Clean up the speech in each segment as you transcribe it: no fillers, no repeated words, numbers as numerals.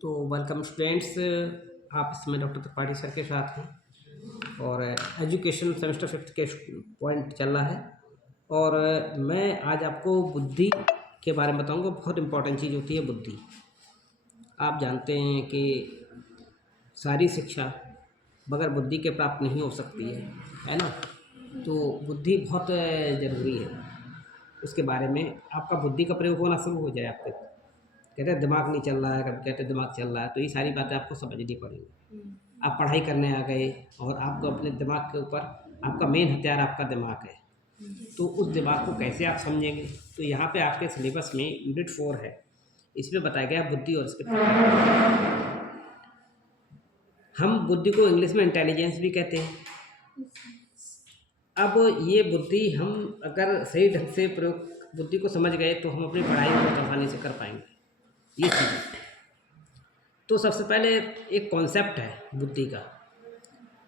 तो welcome students. आप इसमें डॉक्टर त्रिपाठी सर के साथ हैं और एजुकेशन सेमेस्टर फिफ्थ के पॉइंट चल रहा है। और मैं आज आपको बुद्धि के बारे में बताऊंगा। बहुत इंपॉर्टेंट चीज़ होती है बुद्धि। आप जानते हैं कि सारी शिक्षा बगैर बुद्धि के प्राप्त नहीं हो सकती है ना। तो बुद्धि बहुत ज़रूरी है। उसके बारे में आपका बुद्धि का प्रयोग होना शुरू हो जाए। आपके कहते हैं दिमाग नहीं चल रहा है, कभी कहते हैं दिमाग चल रहा है, तो ये सारी बातें आपको समझनी पड़ेंगी। आप पढ़ाई करने आ गए और आपको अपने दिमाग के ऊपर आपका मेन हथियार आपका दिमाग है, तो उस दिमाग को कैसे आप समझेंगे। तो यहाँ पे आपके सिलेबस में यूनिट 4 है, इसमें बताया गया बुद्धि और इसके प्रकार। हम बुद्धि को इंग्लिश में इंटेलिजेंस भी कहते हैं। अब ये बुद्धि हम अगर सही ढंग से प्रयोग बुद्धि को समझ गए तो हम अपनी पढ़ाई बहुत आसानी से कर पाएंगे। ये चीज़ तो सबसे पहले एक कॉन्सेप्ट है बुद्धि का।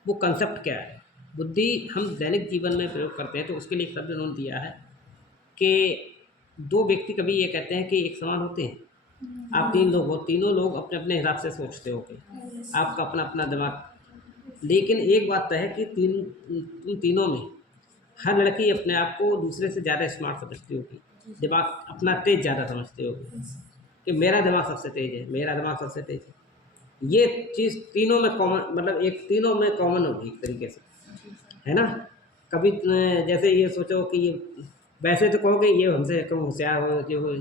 वो कॉन्सेप्ट क्या है? बुद्धि हम दैनिक जीवन में प्रयोग करते हैं, तो उसके लिए एक शब्द उन्होंने दिया है कि दो व्यक्ति कभी ये कहते हैं कि एक समान होते हैं। आप 3 लोग हो, तीनों लोग अपने अपने हिसाब से सोचते हो कि आपका अपना अपना दिमाग, लेकिन एक बात तो है कि तीनों में हर लड़की अपने आप को दूसरे से ज़्यादा स्मार्ट समझती होगी, दिमाग अपना तेज ज़्यादा समझती होगी कि मेरा दिमाग सबसे तेज है, मेरा दिमाग सबसे तेज है। ये चीज़ तीनों में कॉमन, मतलब एक तीनों में कॉमन होगी एक तरीके से, है ना। कभी जैसे ये सोचो कि ये वैसे तो कहोगे ये हमसे कम होशियार हो, ये हो,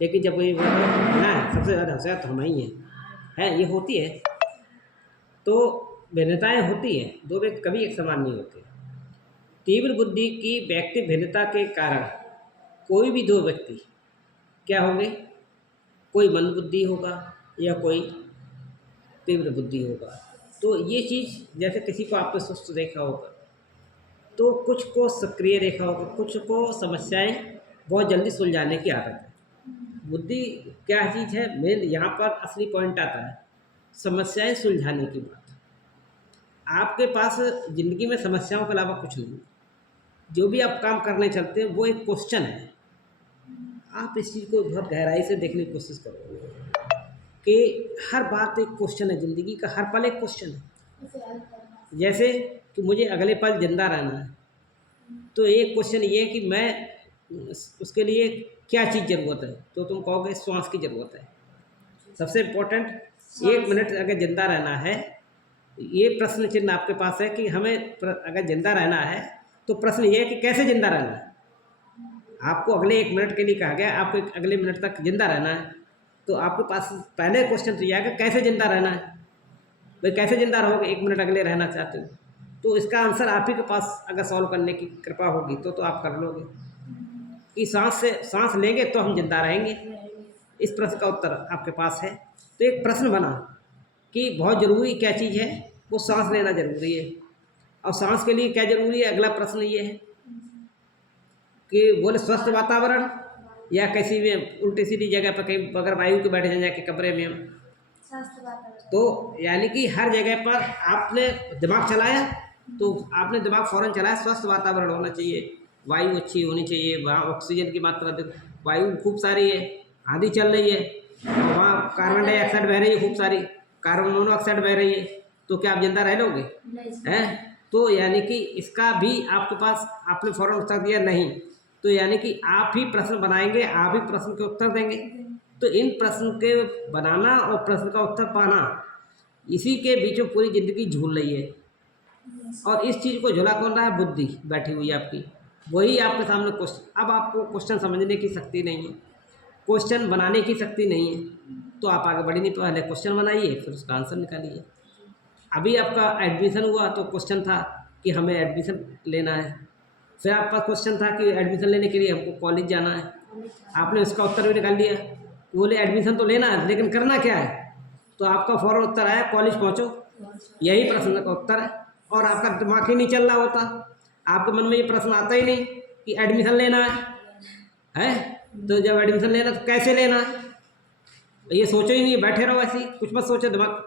लेकिन जब ये ना सबसे ज़्यादा होशियार तो हम ही हैं, ये होती है। तो भिन्नताएं होती हैं, दो व्यक्ति कभी एक समान नहीं होते। तीव्र बुद्धि की व्यक्ति भिन्नता के कारण कोई भी दो व्यक्ति क्या होंगे, कोई मंद बुद्धि होगा या कोई तीव्र बुद्धि होगा। तो ये चीज़ जैसे किसी को आपने सुस्त देखा होगा, तो कुछ को सक्रिय देखा होगा, कुछ को समस्याएं बहुत जल्दी सुलझाने की आदत है। बुद्धि क्या चीज़ है, मेन यहाँ पर असली पॉइंट आता है समस्याएं सुलझाने की बात। आपके पास ज़िंदगी में समस्याओं के अलावा कुछ नहीं। जो भी आप काम करने चलते हैं वो एक क्वेश्चन है। आप इस चीज़ को बहुत गहराई से देखने की कोशिश करोगे कि हर बात एक क्वेश्चन है, ज़िंदगी का हर पल एक क्वेश्चन है। जैसे कि मुझे अगले पल जिंदा रहना है, तो एक क्वेश्चन ये है कि मैं उसके लिए क्या चीज़ ज़रूरत है, तो तुम कहोगे श्वास की ज़रूरत है। सबसे इम्पोर्टेंट, 1 मिनट अगर जिंदा रहना है, ये प्रश्न चिन्ह आपके पास है कि हमें अगर जिंदा रहना है तो प्रश्न ये है कि कैसे जिंदा रहना है। आपको अगले 1 मिनट के लिए कहा गया, आपको अगले मिनट तक जिंदा रहना है, तो आपके पास पहले क्वेश्चन तो यह है कि कैसे जिंदा रहना है। भाई कैसे जिंदा रहोगे, 1 मिनट अगले रहना चाहते हो, तो इसका आंसर आप ही के पास अगर सॉल्व करने की कृपा होगी तो आप कर लोगे कि सांस लेंगे तो हम जिंदा रहेंगे। इस प्रश्न का उत्तर आपके पास है। तो एक प्रश्न बना कि बहुत ज़रूरी क्या चीज़ है, वो सांस लेना ज़रूरी है। और सांस के लिए क्या ज़रूरी है, अगला प्रश्न ये है कि बोले स्वस्थ वातावरण या किसी भी उल्टी सीधी जगह पर कहीं बगैर वायु के बैठे जाए के कमरे में हम। तो यानी कि हर जगह पर आपने दिमाग चलाया, तो आपने दिमाग फ़ौरन चलाया, स्वस्थ वातावरण होना चाहिए, वायु अच्छी होनी चाहिए, वहाँ ऑक्सीजन की मात्रा वायु खूब सारी है, आंधी चल रही है और वहाँ कार्बन डाइऑक्साइड बह रही है, खूब सारी कार्बन मोनोऑक्साइड बह रही है, तो क्या आप जिंदा रह लोगे? हैं? तो यानी कि इसका भी आपके पास आपने फ़ौरन उत्तर दिया नहीं, तो यानी कि आप ही प्रश्न बनाएंगे, आप ही प्रश्न के उत्तर देंगे। तो इन प्रश्न के बनाना और प्रश्न का उत्तर पाना, इसी के बीच में पूरी ज़िंदगी झूल रही है। और इस चीज़ को झुला कौन रहा है? बुद्धि बैठी हुई है आपकी, वही आपके सामने क्वेश्चन। अब आपको क्वेश्चन समझने की शक्ति नहीं है, क्वेश्चन बनाने की शक्ति नहीं है, तो आप आगे बढ़ी नहीं। पहले क्वेश्चन बनाइए, फिर उसका आंसर निकालिए। अभी आपका एडमिशन हुआ तो क्वेश्चन था कि हमें एडमिशन लेना है, फिर आपके पास क्वेश्चन था कि एडमिशन लेने के लिए हमको कॉलेज जाना है, आपने उसका उत्तर भी निकाल लिया। बोले एडमिशन तो लेना है, लेकिन करना क्या है, तो आपका फ़ौरन उत्तर आया कॉलेज पहुँचो, यही प्रश्न का उत्तर है। और आपका दिमाग ही नहीं चल रहा होता, आपके मन में ये प्रश्न आता ही नहीं कि एडमिशन लेना है। तो जब एडमिशन लेना तो कैसे लेना है, ये सोचो ही नहीं, बैठे रहो ऐसे ही, कुछ मत सोचो दिमाग।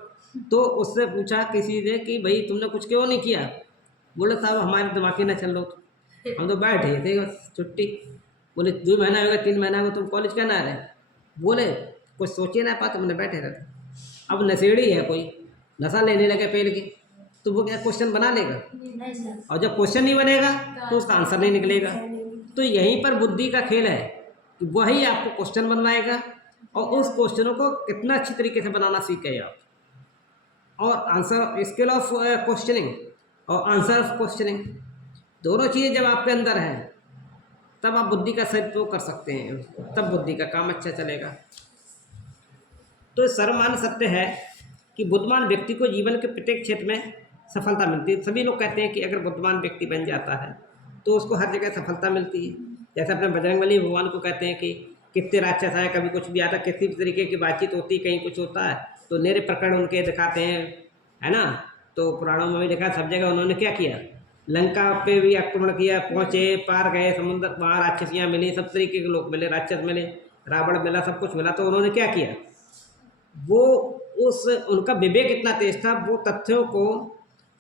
तो उससे पूछा किसी ने कि भाई तुमने कुछ क्यों नहीं किया? बोले साहब हमारे दिमाग ही ना चल लो, तो हम तो बैठे थे बस छुट्टी। बोले 2 महीना हो गया, 3 महीना हो गया, तुम कॉलेज क्या ना रहे? बोले कुछ सोचिए ना पाते, मैंने बैठे रहते। अब नशेड़ी है कोई, नशा लेने लगे पेड़ के, तो वो क्या क्वेश्चन बना लेगा? और जब क्वेश्चन नहीं बनेगा तो उसका आंसर नहीं निकलेगा। तो यहीं पर बुद्धि का खेल है कि वही आपको क्वेश्चन बनवाएगा और उस क्वेश्चनों को कितना अच्छी तरीके से बनाना सीख गए आप। और आंसर, स्किल ऑफ क्वेश्चनिंग और आंसर ऑफ क्वेश्चनिंग, दोनों चीज़ें जब आपके अंदर हैं तब आप बुद्धि का सदुपयोग कर सकते हैं, तब बुद्धि का काम अच्छा चलेगा। तो सर्वमान्य सत्य है कि बुद्धिमान व्यक्ति को जीवन के प्रत्येक क्षेत्र में सफलता मिलती है। सभी लोग कहते हैं कि अगर बुद्धिमान व्यक्ति बन जाता है तो उसको हर जगह सफलता मिलती है। जैसे अपने बजरंगबली भगवान को कहते हैं कि कितने राक्षस आए, कभी कुछ भी आता, किसी भी तरीके की बातचीत होती, कहीं कुछ होता है तो नेरे प्रकरण उनके दिखाते हैं, है ना। तो पुराणों में भी देखा, सब जगह उन्होंने क्या किया, लंका पे भी आक्रमण किया, पहुँचे, पार गए समुद्र, वहाँ राक्षसियाँ मिली, सब तरीके के लोग मिले, राक्षस मिले, रावण मिला, सब कुछ मिला। तो उन्होंने क्या किया, वो उस उनका विवेक इतना तेज था, वो तथ्यों को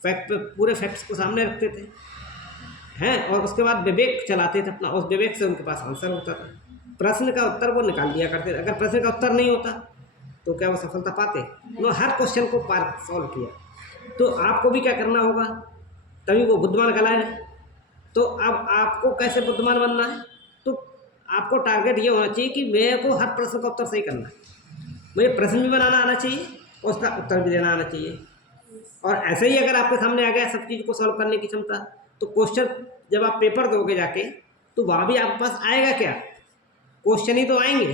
फैक्ट, पूरे फैक्ट्स को सामने रखते थे हैं, और उसके बाद विवेक चलाते थे अपना, उस विवेक से उनके पास आंसर होता था। प्रश्न का उत्तर वो निकाल दिया करते थे। अगर प्रश्न का उत्तर नहीं होता तो क्या वो सफलता पाते? उन्होंने हर क्वेश्चन को पार सॉल्व किया। तो आपको भी क्या करना होगा, तभी वो बुद्धिमान कहलाए। तो अब आपको कैसे बुद्धिमान बनना है, तो आपको टारगेट ये होना चाहिए कि मेरे को हर प्रश्न का उत्तर सही करना है, मुझे प्रश्न भी बनाना आना चाहिए और उसका उत्तर भी देना आना चाहिए। और ऐसे ही अगर आपके सामने आ गया सब चीज़ को सॉल्व करने की क्षमता, तो क्वेश्चन जब आप पेपर दोगे जाके तो वहाँ भी आपके पास आएगा क्या, क्वेश्चन ही तो आएंगे।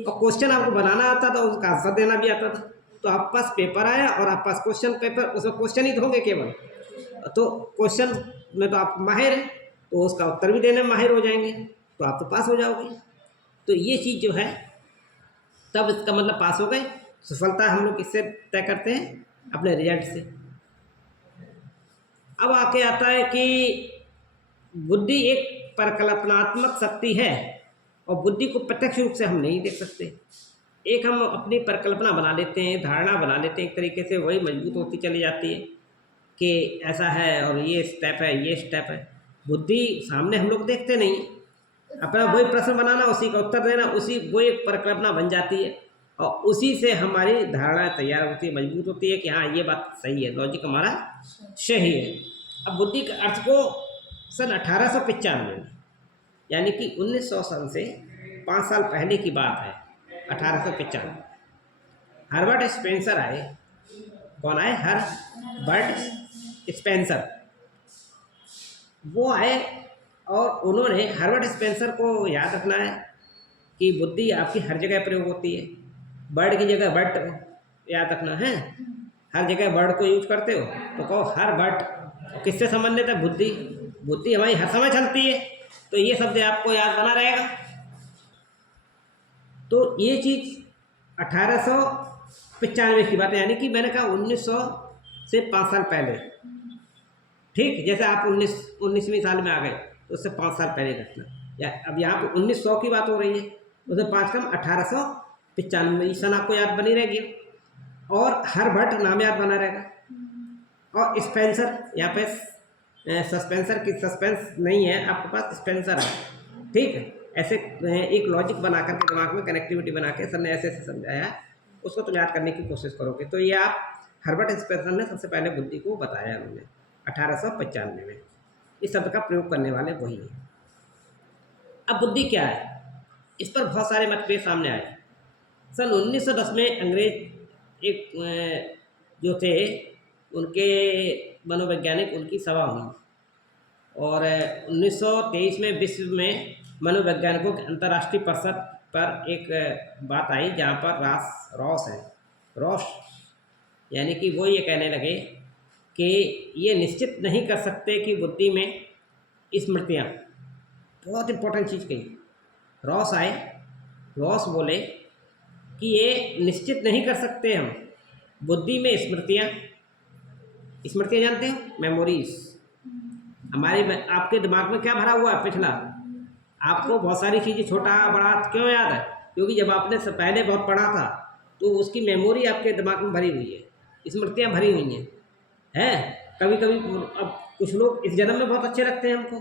और क्वेश्चन आपको बनाना आता था, उसका आंसर देना भी आता था। तो आपके पास पेपर आया और आपके पास क्वेश्चन पेपर, उसमें क्वेश्चन ही तो होंगे केवल, तो क्वेश्चन में तो आप माहिर हैं, तो उसका उत्तर भी देने में माहिर हो जाएंगे, तो आप तो पास हो जाओगे। तो ये चीज़ जो है, तब इसका मतलब पास हो गए। सफलता हम लोग किससे तय करते हैं, अपने रिजल्ट से। अब आके आता है कि बुद्धि एक परिकल्पनात्मक शक्ति है और बुद्धि को प्रत्यक्ष रूप से हम नहीं देख सकते। एक हम अपनी परिकल्पना बना लेते हैं, धारणा बना लेते हैं, एक तरीके से वही मजबूत होती चली जाती है कि ऐसा है और ये स्टेप है, ये स्टेप है। बुद्धि सामने हम लोग देखते नहीं, अपना वही प्रश्न बनाना, उसी का उत्तर देना, उसी वो एक परिकल्पना बन जाती है और उसी से हमारी धारणा तैयार होती है, मजबूत होती है कि हाँ ये बात सही है, लॉजिक हमारा सही है। अब बुद्धि के अर्थ को सन 1895 में, यानी कि 1900 सन से 5 साल पहले की बात है, 1895, हर्बर्ट स्पेंसर आए। कौन आए? Herbert Spencer. वो आए और उन्होंने, हर्बर्ट स्पेंसर को याद रखना है कि बुद्धि आपकी हर जगह प्रयोग होती है। वर्ड की जगह बट याद रखना है, हर जगह वर्ड को यूज करते हो तो कहो हर बट। किससे संबंधित है? बुद्धि। बुद्धि हमारी हर समय चलती है, तो ये शब्द आपको याद बना रहेगा। तो ये चीज़ 1895 की बात है, यानी कि मैंने कहा 1900 से 5 साल पहले, ठीक। जैसे आप 19वीं साल में आ गए तो उससे 5 साल पहले घटना, या अब यहाँ पे 1900 की बात हो रही है, उससे 5 कम 1895 सन आपको याद बनी रहेगी। और हर्बर्ट नाम याद बना रहेगा, और स्पेंसर, यहाँ पे सस्पेंसर की सस्पेंस नहीं है आपके पास, स्पेंसर है, ठीक है। ऐसे एक लॉजिक बना करके दिमाग में कनेक्टिविटी बना के सर ने ऐसे ऐसे समझाया, उसको तुम याद करने की कोशिश करोगे। तो ये आप, हर्बर्ट स्पेंसर ने सबसे पहले बुद्धि को बताया उन्होंने 1895 में। इस शब्द का प्रयोग करने वाले वही है। अब बुद्धि क्या है, इस पर बहुत सारे मतभेद सामने आए। सन 1910 में अंग्रेज एक जो थे, उनके मनोवैज्ञानिक, उनकी सभा हुई और 1923 में विश्व में मनोवैज्ञानिकों के अंतर्राष्ट्रीय परिषद पर एक बात आई, जहाँ पर रॉस यानी कि वो ये कहने लगे कि ये निश्चित नहीं कर सकते कि बुद्धि में स्मृतियाँ, बहुत इंपॉर्टेंट चीज़ कही, रॉस आए, रॉस बोले कि ये निश्चित नहीं कर सकते हम बुद्धि में स्मृतियाँ जानते हैं, मेमोरीज। हमारे आपके दिमाग में क्या भरा हुआ है पिछला, आपको बहुत सारी चीज़ें छोटा बड़ा क्यों याद है, क्योंकि जब आपने पहले बहुत पढ़ा था तो उसकी मेमोरी आपके दिमाग में भरी हुई है, स्मृतियाँ भरी हुई हैं। कभी कभी अब कुछ लोग इस जन्म में बहुत अच्छे लगते हैं हमको,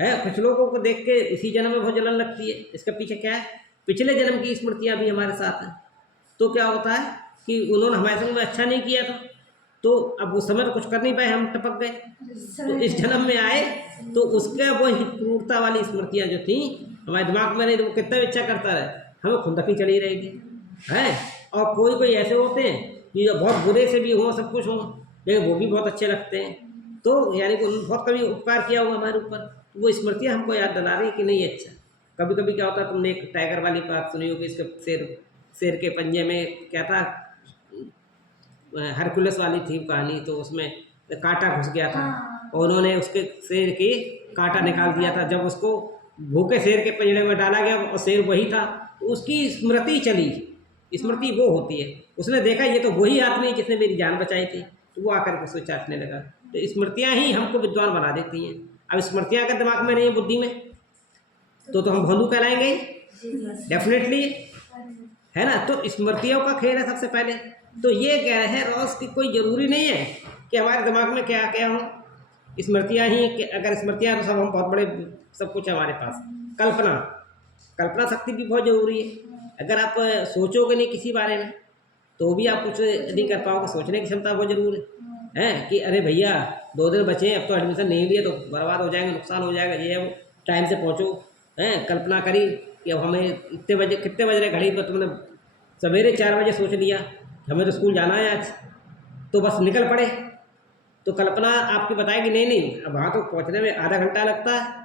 है, कुछ लोगों को देख के इसी जन्म में बहुत जलन लगती है। इसके पीछे क्या है, पिछले जन्म की स्मृतियाँ भी हमारे साथ हैं। तो क्या होता है कि कि उन्होंने हमारे संग में अच्छा नहीं किया था, तो अब उस समय तो कुछ कर नहीं पाए, हम टपक गए। तो इस जन्म में आए तो उसका वो क्रूरता वाली स्मृतियाँ जो थी हमारे दिमाग में नहीं, तो वो कितना भी अच्छा करता रहे हमें खुंदकी चली रहेगी है। और कोई कोई ऐसे होते हैं कि जो बहुत बुरे से भी हों, सब कुछ हों, लेकिन वो भी बहुत अच्छे लगते हैं। तो यानी कि उन्होंने बहुत कभी उपकार किया हुआ हमारे ऊपर, तो वो स्मृतियाँ हमको याद दिला रही कि नहीं अच्छा। कभी कभी क्या होता है, तुमने एक टाइगर वाली बात सुनी होगी, इसके शेर शेर के पंजे में क्या था, हरकुलस वाली थी कहानी, तो उसमें कांटा घुस गया था और उन्होंने उसके शेर की कांटा निकाल दिया था। जब उसको भूखे शेर के पिंजड़े में डाला गया और शेर वही था, तो उसकी स्मृति चली। स्मृति वो होती है, उसने देखा ये तो वही आदमी है जिसने मेरी जान बचाई थी, तो वो आकर के उसको चाटने लगा। तो स्मृतियाँ ही हमको विद्वान बना देती हैं। अब स्मृतियाँ अगर दिमाग में नहीं है, बुद्धि में, तो हम भोंदू कहलाएंगे ही डेफिनेटली, है ना। तो स्मृतियों का खेल है सबसे पहले। तो ये कह रहे हैं रोज की कोई ज़रूरी नहीं है कि हमारे दिमाग में क्या क्या हो, स्मृतियाँ ही अगर स्मृतियाँ तो सब हम बहुत बड़े, सब कुछ है हमारे पास। कल्पना कल्पना शक्ति भी बहुत ज़रूरी है। अगर आप सोचोगे नहीं किसी बारे में तो भी आप कुछ नहीं कर पाओगे। सोचने की क्षमता बहुत जरूरी है कि अरे भैया 2 दिन बचे हैं, अब तो एडमिशन नहीं लिया तो बर्बाद हो जाएंगे, नुकसान हो जाएगा, ये है वो, टाइम से पहुँचो। हैं कल्पना करी कि अब हमें इतने बजे, कितने बज रहे घड़ी पर, तुमने सवेरे 4 बजे सोच लिया कि हमें तो स्कूल जाना है आज, तो बस निकल पड़े। तो कल्पना आपकी बताएगी नहीं नहीं अब वहाँ तो पहुँचने में आधा घंटा लगता है,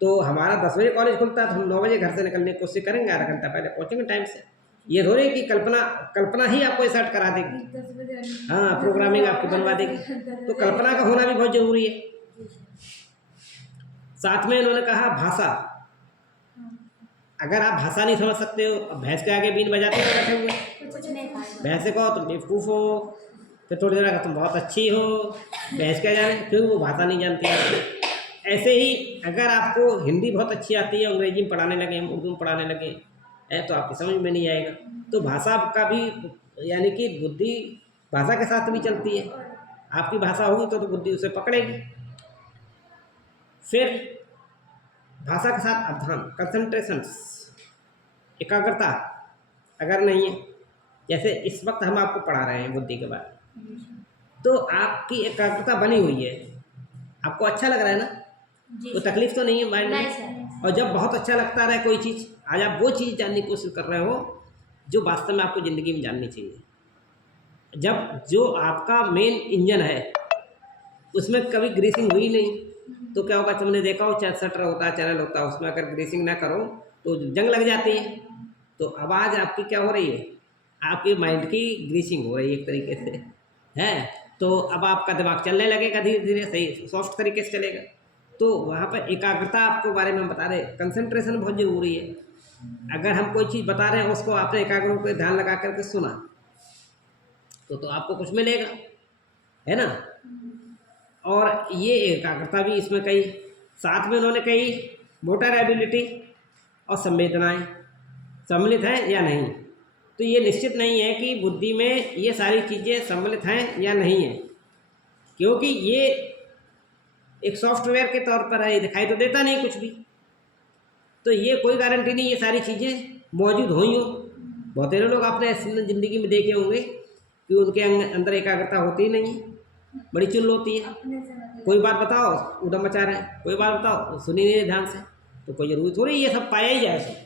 तो हमारा 10 बजे कॉलेज खुलता है, तो हम 9 बजे घर से निकलने की कोशिश करेंगे, आधा घंटा पहले पहुँचेंगे टाइम से। ये थोड़े कि कल्पना ही आपको सेट करा देगी, हाँ प्रोग्रामिंग आपकी बनवा देगी। तो कल्पना का होना भी बहुत ज़रूरी है। साथ में इन्होंने कहा भाषा। अगर आप भाषा नहीं समझ सकते हो, अब भैंस के आगे बीन बजाते हो बैठे हुए, भैंस से कहो तुम बेवकूफ़ हो, फिर थोड़ी देर का तुम बहुत अच्छी हो, भैंस क्या जाने, क्योंकि वो भाषा नहीं जानती है। ऐसे ही अगर आपको हिंदी बहुत अच्छी आती है, अंग्रेजी में पढ़ाने लगे, हम उर्दू में पढ़ाने लगे है, तो आपकी समझ में नहीं आएगा। तो भाषा का भी यानी कि बुद्धि भाषा के साथ भी चलती है। आपकी भाषा होगी तो बुद्धि उसे पकड़ेगी। फिर भाषा के साथ अवधान, कंसंट्रेशन, एकाग्रता अगर नहीं है, जैसे इस वक्त हम आपको पढ़ा रहे हैं बुद्धि के बारे में, तो आपकी एकाग्रता बनी हुई है, आपको अच्छा लग रहा है ना, कोई तकलीफ तो नहीं है माइंड में। और जब बहुत अच्छा लगता रहे कोई चीज़, आज आप वो चीज़ जानने की कोशिश कर रहे हो जो वास्तव में आपको ज़िंदगी में जाननी चाहिए। जब जो आपका मेन इंजन है उसमें कभी ग्रीसिंग हुई नहीं, तो क्या होगा, तुमने देखा हो शटर होता है, चैनल होता है, उसमें अगर ग्रीसिंग ना करो तो जंग लग जाती है। तो आवाज़ आपकी क्या हो रही है, आपके माइंड की ग्रीसिंग हो रही है एक तरीके से, है। तो अब आपका दिमाग चलने लगेगा धीरे धीरे, सही सॉफ्ट तरीके से चलेगा। तो वहाँ पर एकाग्रता आपको बारे में बता रहे, कंसंट्रेशन बहुत ज़रूरी है। अगर हम कोई चीज़ बता रहे हैं, उसको आपने एकाग्र होकर ध्यान लगा करके सुना, तो आपको कुछ मिलेगा, है ना। और ये एकाग्रता भी इसमें कही, साथ में उन्होंने कही मोटर एबिलिटी और संवेदनाएं सम्मिलित हैं या नहीं। तो ये निश्चित नहीं है कि बुद्धि में ये सारी चीज़ें सम्मिलित हैं या नहीं है, क्योंकि ये एक सॉफ्टवेयर के तौर पर है, ये दिखाई तो देता नहीं कुछ भी, तो ये कोई गारंटी नहीं ये सारी चीज़ें मौजूद हो ही हो। बहुत सारे लोग आपने ज़िंदगी में देखे होंगे कि उनके अंदर एकाग्रता होती ही नहीं है, बड़ी चुल होती है। कोई बात बताओ उधम मचा रहे हैं, कोई बात बताओ सुनी नहीं ध्यान से, तो कोई ज़रूरी थोड़ी ये सब पाया ही जाए सब।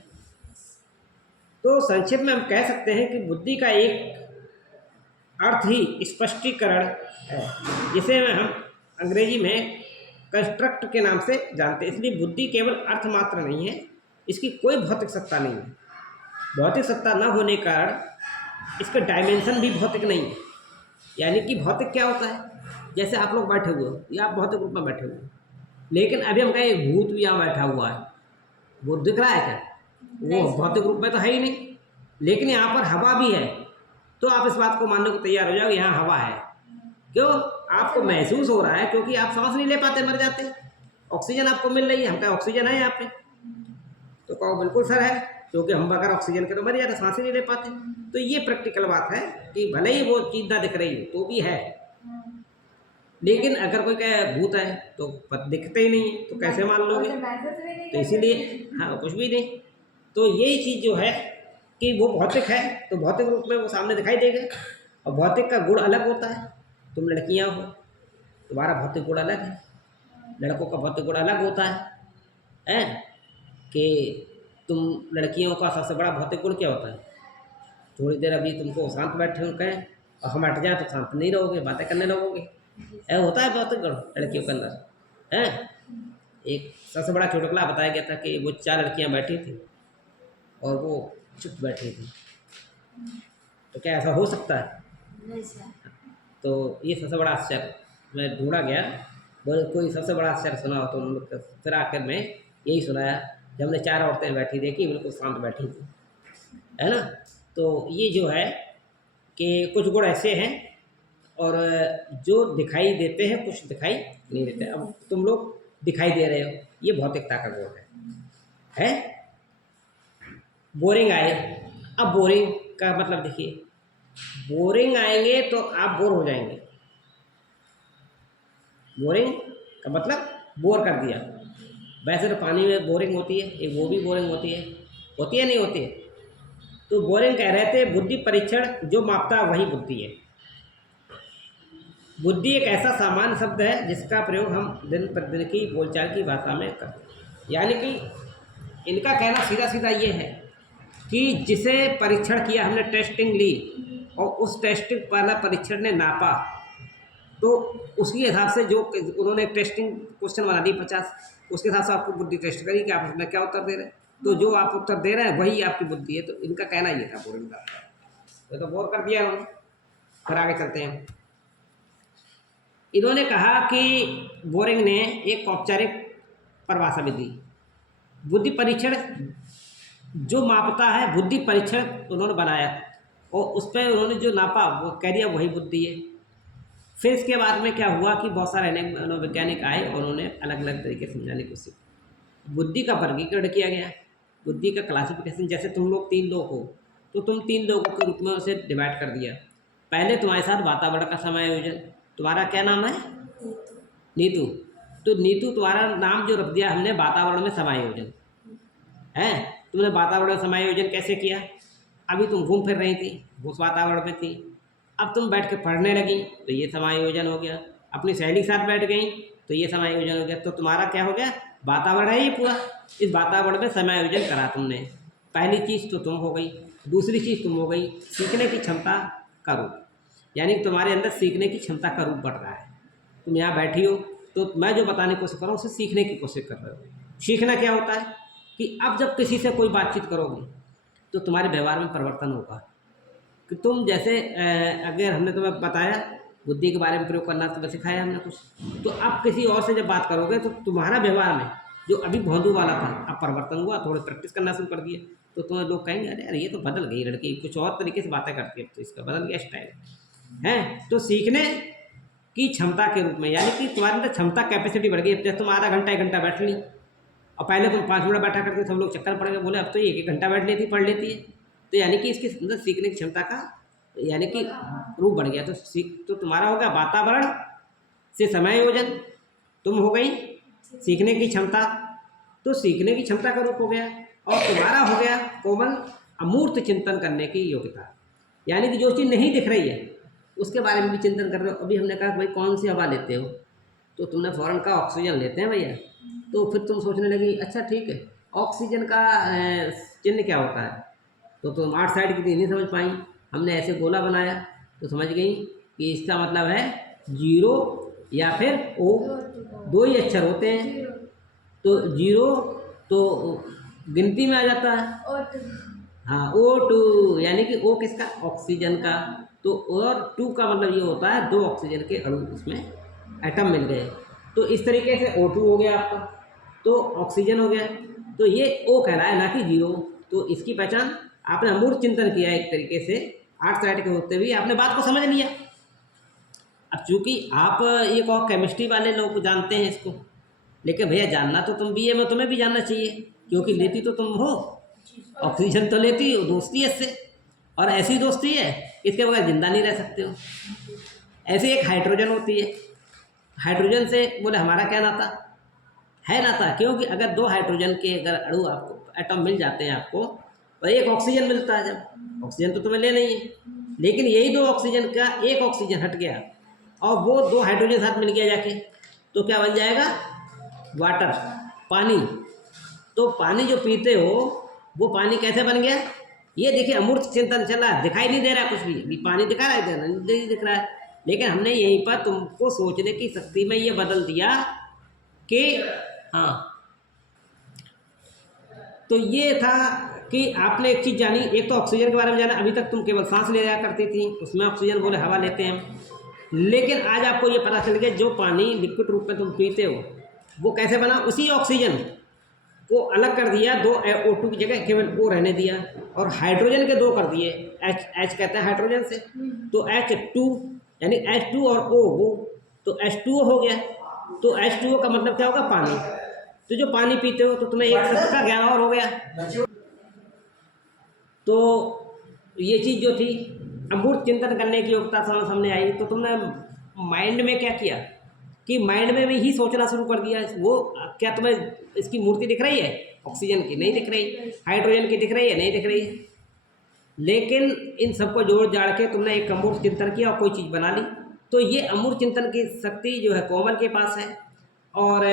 तो संक्षिप्त में हम कह सकते हैं कि बुद्धि का एक अर्थ ही स्पष्टीकरण है, जिसे हम अंग्रेजी में कंस्ट्रक्ट के नाम से जानते हैं। इसलिए बुद्धि केवल अर्थ मात्र नहीं है, इसकी कोई भौतिक सत्ता नहीं है। भौतिक सत्ता न होने के कारण इसका डायमेंशन भी भौतिक नहीं है। यानी कि भौतिक क्या होता है, जैसे आप लोग बैठे हुए हो या आप भौतिक रूप में बैठे हुए हो, लेकिन अभी हम कहें भूत भी यहाँ बैठा हुआ है, भूत दिख रहा है क्या, वो भौतिक रूप में तो है ही नहीं। लेकिन यहाँ पर हवा भी है, तो आप इस बात को मानने को तैयार हो जाओ यहाँ हवा है। क्यों, आपको महसूस हो रहा है, क्योंकि आप सांस नहीं ले पाते, मर जाते। ऑक्सीजन आपको मिल रही है, हम क्या ऑक्सीजन है यहाँ पे, तो कहो बिल्कुल सर है, क्योंकि हम बगैर ऑक्सीजन के तो मर जाते, सांस ही नहीं ले पाते। तो ये प्रैक्टिकल बात है कि भले ही वो चीज़ ना दिख रही हो तो भी है। लेकिन अगर कोई कहे भूत है तो दिखते ही नहीं है, तो कैसे मान लोगे। तो इसीलिए हाँ कुछ भी नहीं। तो यही चीज़ जो है कि वो भौतिक है तो भौतिक रूप में वो सामने दिखाई देगा, और भौतिक का गुण अलग होता है। तुम लड़कियां हो, तुम्हारा भौतिक गुण अलग है, लड़कों का भौतिक गुण अलग होता है कि तुम लड़कियों का सबसे बड़ा भौतिक गुण क्या होता है? थोड़ी देर अभी तुमको शांत बैठे हो कहें और हम हट जाए तो शांत नहीं रहोगे, बातें करने लगोगे। ऐसा होता है भौतिक गुण लड़कियों के अंदर है। एक सबसे बड़ा चुटकुला बताया गया था कि वो 4 लड़कियां बैठी थी और वो चुप बैठी थी। तो क्या ऐसा हो सकता है? नहीं सर। तो ये सबसे बड़ा आश्चर्य मैं ढूंढा गया, बोले कोई सबसे बड़ा आश्चर्य सुना हो तो उन लोग फिर आकर मैं यही सुनाया जब हमने 4 औरतें बैठी देखी, बिल्कुल शांत बैठी थी, है ना। तो ये जो है कि कुछ गुण ऐसे हैं और जो दिखाई देते हैं, कुछ दिखाई नहीं देते। अब तुम लोग दिखाई दे रहे हो, ये भौतिकता का गुण है। बोरिंग आए, अब बोरिंग का मतलब देखिए, बोरिंग आएंगे तो आप बोर हो जाएंगे। बोरिंग का मतलब बोर कर दिया। वैसे तो पानी में बोरिंग होती है, एक वो भी बोरिंग होती है नहीं होती है। तो बोरिंग कह रहे थे बुद्धि परीक्षण जो मापता है वही बुद्धि है। बुद्धि एक ऐसा सामान्य शब्द है जिसका प्रयोग हम दिन प्रतिदिन की बोलचाल की भाषा में करते हैं। यानी कि इनका कहना सीधा सीधा ये है कि जिसे परीक्षण किया, हमने टेस्टिंग ली और उस टेस्टिंग वाला परीक्षण ने नापा, तो उसके हिसाब से जो उन्होंने टेस्टिंग क्वेश्चन बना दी 50, उसके हिसाब से आपको बुद्धि टेस्ट करी कि आप उसमें क्या उत्तर दे रहे हैं। तो जो आप उत्तर दे रहे हैं वही आपकी बुद्धि है। तो इनका कहना ये था बोरिंग का, तो बोर कर दिया उन्होंने। फिर आगे चलते हैं। इन्होंने कहा कि बोरिंग ने एक औपचारिक परिभाषा भी दी, बुद्धि परीक्षण जो मापता है, बुद्धि परीक्षण उन्होंने बनाया और उस पर उन्होंने जो नापा वो कह दिया वही बुद्धि है। फिर इसके बाद में क्या हुआ कि बहुत सारे मनोवैज्ञानिक आए और उन्होंने अलग अलग तरीके से समझाने की कोशिश। बुद्धि का वर्गीकरण किया गया, बुद्धि का क्लासिफिकेशन। जैसे तुम लोग 3 लोग हो तो तुम 3 लोगों के रूप में उसे डिवाइड कर दिया। पहले तुम्हारे साथ वातावरण का समायोजन, तुम्हारा क्या नाम है? नीतू। तो नीतू तुम्हारा नाम जो रख दिया हमने वातावरण में समायोजन है। तुमने वातावरण में समायोजन कैसे किया? अभी तुम घूम फिर रही थी, उस वातावरण में थी, अब तुम बैठ के पढ़ने लगी तो ये समायोजन हो गया। अपनी सहेली के साथ बैठ गई तो ये समायोजन हो गया। तो तुम्हारा क्या हो गया? वातावरण है ये पूरा। इस वातावरण में समायोजन करा तुमने। पहली चीज़ तो तुम हो गई। दूसरी चीज़ तुम हो गई सीखने की क्षमता का रूप, यानी कि तुम्हारे अंदर सीखने की क्षमता का रूप बढ़ रहा है। तुम यहाँ बैठी हो तो मैं जो बताने की कोशिश कर रहा हूँ उसे सीखने की कोशिश कर रहे हो। सीखना क्या होता है कि अब जब किसी से कोई बातचीत करोगे तो तुम्हारे व्यवहार में परिवर्तन होगा। कि तुम जैसे अगर हमने तुम्हें बताया बुद्धि के बारे में प्रयोग करना तुम्हें सिखाया हमने कुछ, तो अब किसी और से जब बात करोगे तो तुम्हारा व्यवहार में जो अभी भौंदू वाला था अब परिवर्तन हुआ, थोड़े प्रैक्टिस करना शुरू कर दिए तो तुम्हें लोग कहेंगे अरे यार ये तो बदल गई लड़की, कुछ और तरीके से बातें करती है, तो इसका बदल गया स्टाइल है। तो सीखने की क्षमता के रूप में, यानी कि तुम्हारे अंदर क्षमता कैपेसिटी बढ़ गई। जैसे तुम आधा घंटा 1 घंटा बैठ ली और पहले तुम 5 मिनट बैठा करके सब लोग चक्कर पड़ गए, बोले अब तो ये 1 घंटा बैठ लेती पढ़ लेती है। तो यानी कि इसके अंदर सीखने की क्षमता का यानी कि रूप बढ़ गया। तो तुम्हारा हो गया वातावरण से समायोजन, तुम हो गई सीखने की क्षमता, तो सीखने की क्षमता का रूप हो गया। और तुम्हारा हो गया कोमल अमूर्त चिंतन करने की योग्यता, यानी कि जो चीज़ नहीं दिख रही है उसके बारे में भी चिंतन कर रहे हो। अभी हमने कहा भाई कौन सी हवा लेते हो, तो तुमने फ़ौरन कहा ऑक्सीजन लेते हैं भैया। तो फिर तुम सोचने लगी अच्छा ठीक है ऑक्सीजन का चिन्ह क्या होता है, तो तुम 8 साइड की नहीं समझ पाई। हमने ऐसे गोला बनाया तो समझ गई कि इसका मतलब है 0 या फिर O, 2 ही अक्षर होते हैं। तो 0 तो गिनती में आ जाता है, हाँ O2, यानी कि O किसका? ऑक्सीजन का। तो और 2 का मतलब ये होता है 2 ऑक्सीजन के अणु उसमें एटम मिल गए। तो इस तरीके से O2 हो गया आपका, तो ऑक्सीजन हो गया। तो ये O कह रहा है ना कि 0। तो इसकी पहचान आपने अमूर्त चिंतन किया एक तरीके से, 8 साइड के होते हुए आपने बात को समझ लिया। अब चूंकि आप ये कहो केमिस्ट्री वाले लोग जानते हैं इसको, लेकिन भैया जानना तो तुम बीए में तुम्हें भी जानना चाहिए, क्योंकि लेती तो तुम हो, ऑक्सीजन तो लेती हो, दोस्ती है इससे, और ऐसी दोस्ती है इसके बगैर जिंदा नहीं रह सकते हो। ऐसे एक हाइड्रोजन होती है, हाइड्रोजन से बोले हमारा क्या नाता है? नाता, क्योंकि अगर 2 हाइड्रोजन के अगर अणु आपको एटम मिल जाते हैं आपको, और एक ऑक्सीजन मिलता है। जब ऑक्सीजन तो तुम्हें लेना ही है, लेकिन यही दो ऑक्सीजन का एक ऑक्सीजन हट गया और वो दो हाइड्रोजन साथ मिल गया जाके, तो क्या बन जाएगा? वाटर, पानी। तो पानी जो पीते हो वो पानी कैसे बन गया? ये देखिए अमूर्त चिंतन चल रहा है, दिखाई नहीं दे रहा कुछ भी, अभी पानी दिखा रहा है, नहीं दिख रहा है, लेकिन हमने यहीं पर तुमको सोचने की शक्ति में ये बदल दिया कि हाँ। तो ये था कि आपने एक चीज़ जानी, एक तो ऑक्सीजन के बारे में जाना। अभी तक तुम केवल सांस ले जाया करती थी, उसमें ऑक्सीजन बोले हवा लेते हैं, लेकिन आज आपको ये पता चल गया जो पानी लिक्विड रूप में तुम पीते हो वो कैसे बना। उसी ऑक्सीजन को अलग कर दिया, दो O2 की जगह केवल O रहने दिया, और हाइड्रोजन के दो कर दिए, H कहते हैं हाइड्रोजन से, तो H2 यानी H2 और O वो, तो H2O हो गया। तो H2O का मतलब क्या होगा? पानी। तो जो पानी पीते हो तो तुम्हें एक शब्द का ज्ञान और हो गया। तो ये चीज़ जो थी अमूर्त चिंतन करने की योग्यता सामने आई, तो तुमने माइंड में क्या किया कि माइंड में भी ही सोचना शुरू कर दिया। वो क्या तुम्हें इसकी मूर्ति दिख रही है? ऑक्सीजन की नहीं दिख रही, हाइड्रोजन की दिख रही है? नहीं दिख रही है, लेकिन इन सबको जोड़ जाड़ के तुमने एक अमूर्त चिंतन किया और कोई चीज़ बना ली। तो ये अमूर्त चिंतन की शक्ति जो है कोमल के पास है, और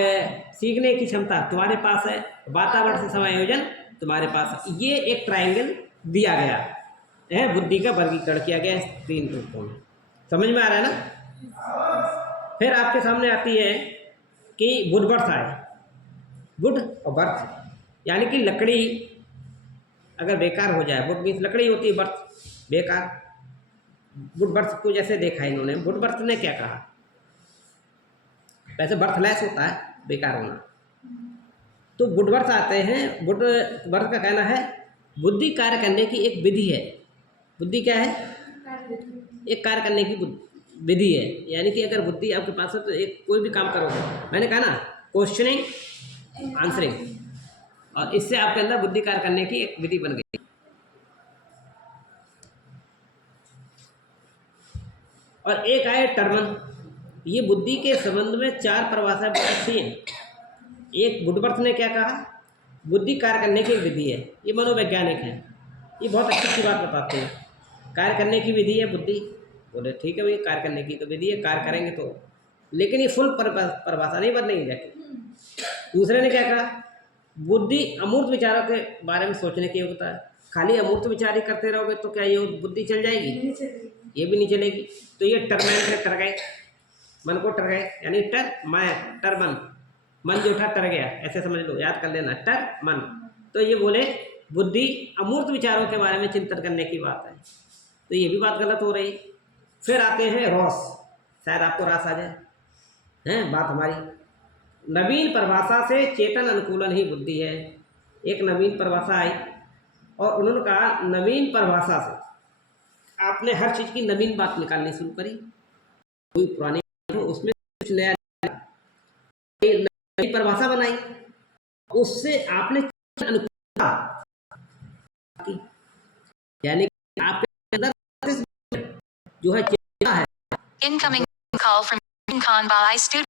सीखने की क्षमता तुम्हारे पास है, वातावरण से समायोजन तुम्हारे पास है। ये एक ट्रायंगल दिया गया है, बुद्धि का वर्गीकरण किया गया है 3 रूपों में। समझ में आ रहा है ना? फिर आपके सामने आती है कि वुड बर्थ आए। वुड और बर्थ यानी कि लकड़ी अगर बेकार हो जाए, वुड मीन्स लकड़ी होती है, बर्थ बेकार। वुड बर्थ को जैसे देखा इन्होंने, वुड बर्थ ने क्या कहा? वैसे बर्थलेस होता है बेकार होना, तो वुड बर्थ आते हैं। वुड बर्थ का कहना है बुद्धि कार्य करने की एक विधि है। बुद्धि क्या है? एक कार्य करने की विधि है, यानी कि अगर बुद्धि आपके पास है तो एक कोई भी काम करोगे। मैंने कहा ना, क्वेश्चनिंग आंसरिंग, और इससे आपके अंदर बुद्धि कार्य करने की एक विधि बन गई। और एक आए टर्मन। ये बुद्धि के संबंध में 4 परिभाषाएं अच्छी हैं। एक वुड बर्थ ने क्या कहा? बुद्धि कार्य करने की एक विधि है। ये मनोवैज्ञानिक है, ये बहुत अच्छी बात बताते हैं। कार्य करने की विधि है बुद्धि, बोले ठीक है भाई, कार्य करने की तो विधि है, कार्य करेंगे तो, लेकिन ये फुल परिभाषा नहीं बदलेंगे जाके। दूसरे ने क्या कहा? बुद्धि अमूर्त विचारों के बारे में सोचने की योग्यता है। खाली अमूर्त विचार ही करते रहोगे तो क्या ये बुद्धि चल जाएगी? ये भी नहीं चलेगी। तो ये टर्मैन से टर गए, मन को टर गए, यानी टर्मन, मन जो था टर गया, ऐसे समझ लो, याद कर लेना, टर मन। तो ये बोले बुद्धि अमूर्त विचारों के बारे में चिंतन करने की बात है, तो ये भी बात गलत हो रही। फिर आते हैं रॉस, शायद आपको रास आ जाए हैं बात हमारी। नवीन परिभाषा से चेतन अनुकूलन ही बुद्धि है। एक नवीन परिभाषा आई और उन्होंने कहा नवीन परिभाषा से आपने हर चीज़ की नवीन बात निकालनी शुरू करी, कोई पुरानी हो उसमें कुछ नया नई परिभाषा बनाई, उससे आपने अनुकूलता की, यानी आपके अंदर जो है चेतना है। Incoming call from Khan by student